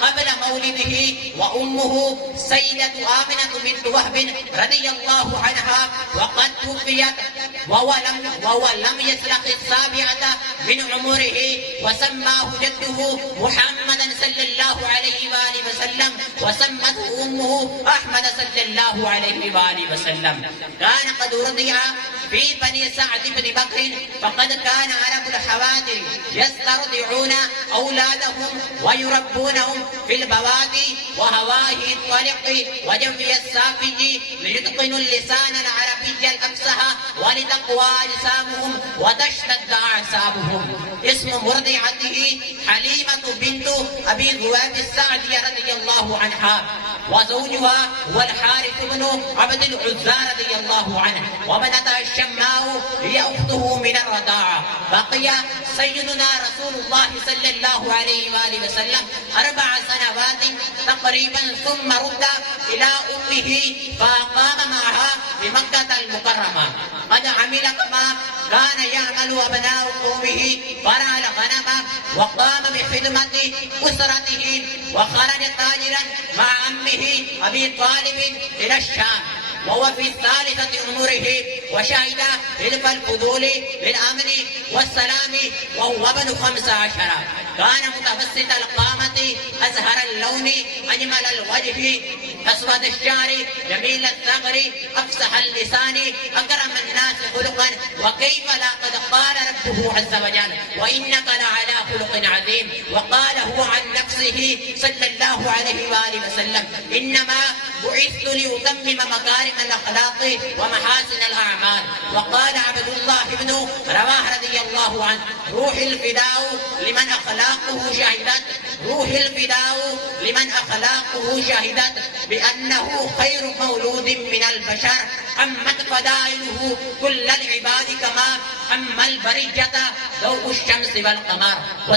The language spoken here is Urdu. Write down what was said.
قبل مولده وأمه سيدة آمنة بنت وهب رضي الله عنها وقد توفيت ولم يسلخ السابعة من عمره وسماه جده محمدا صلى الله عليه وآله وسلم وسمته أمه أحمد صلى الله عليه وآله وسلم. كان قد رضع في بني سعد بن بكر فقد كان عرب الحوادر يسترضعون أولادهم ويربونهم في البوادي وهواه الطلق وجوي السافج ليتقنوا اللسان العربي الأفصح ولتقوى أجسامهم وتشتد أعصابهم. اسم مرضعته حليمة بنت أبي ذؤيب السعدية رضي الله عنها وزوجها هو الحارث بن عبد العزى رضي الله عنه وبنتها الشماء هي أخته من الرضاعة. بقي سيدنا رسول الله صلى الله عليه وآله وسلم 4 سنوات تقريبا ثم رد إلى أمه فأقام معها بمكة المكرمة. قد عمل كما كان يعمل أبناء قومه فرع الغنم وقام بخدمة أسرته وخرج تاجرا مع عمه أبي طالب إلى الشام وهو في 3 عمره وشهد حلف الفضول بالأمن والسلام وهو ابن 15. كان متوسط القامة أزهر اللون أجمل الوجه أسود الشعر جميل الثغر أفصح اللسان أكرم الناس خلقا وكيف لا قد قال ربه عز وجل وإنك لعلى خلق عظيم. وقال هو عن نفسه صلى الله عليه وآله وسلم إنما بعثت لأتمم مكارم الأخلاق ومحاسن الأعمال. وقال عبد الله بن رواه رضي الله عنه روح الفداء لمن أخلاقه شهدت روح الفداء لمن أخلاقه شهدت بأنه خير مولود من البشر أمت فدائله كل العباد كما أما البرية ضوء الشمس والقمر.